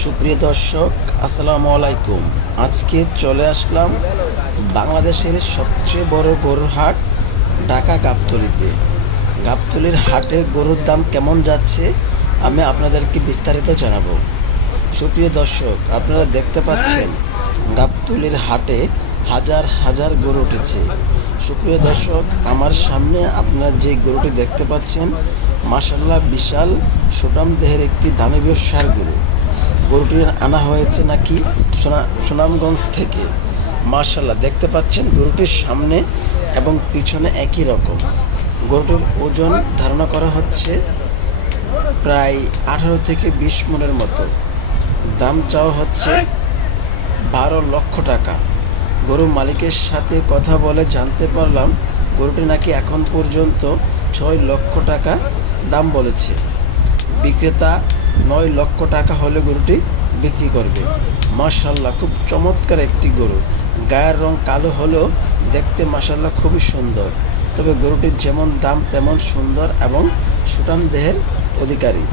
সুপ্রিয় দর্শক, আসসালামু আলাইকুম। আজকে চলে আসলাম বাংলাদেশের সবচেয়ে বড় গরুর হাট, ঢাকা গাবতলিতে। গাবতলির হাটে গরুর দাম কেমন যাচ্ছে, আমি আপনাদেরকে বিস্তারিত জানাব। সুপ্রিয় দর্শক, আপনারা দেখতে পাচ্ছেন, গাবতলির হাটে হাজার হাজার গরু উঠেছে। সুপ্রিয় দর্শক, আমার সামনে আপনারা যে গরুটি দেখতে পাচ্ছেন মাসাল্লাহ বিশাল সুটাম দেহের একটি দানবীয় সার গরু। গরুটি আনা হয়েছে নাকি সোনা, সুনামগঞ্জ থেকে? মার্শাল্লাহ দেখতে পাচ্ছেন গরুটির সামনে এবং পিছনে একই রকম। গরুটির ওজন ধারণা করা হচ্ছে প্রায় আঠারো থেকে বিশ মনের মতো। দাম চাওয়া হচ্ছে বারো লক্ষ টাকা। গরু মালিকের সাথে কথা বলে জানতে পারলাম গরুটি নাকি এখন পর্যন্ত ছয় লক্ষ টাকা দাম বলেছে। বিক্রেতা নয় লক্ষ টাকা হলে গরুটি বিক্রি করবে। মার্শাল্লাহ খুব চমৎকার একটি গরু। গায়ের রং কালো হলেও দেখতে মার্শাল্লাহ খুবই সুন্দর। তবে গরুটির যেমন দাম তেমন সুন্দর এবং সুটাম দেহের অধিকারী।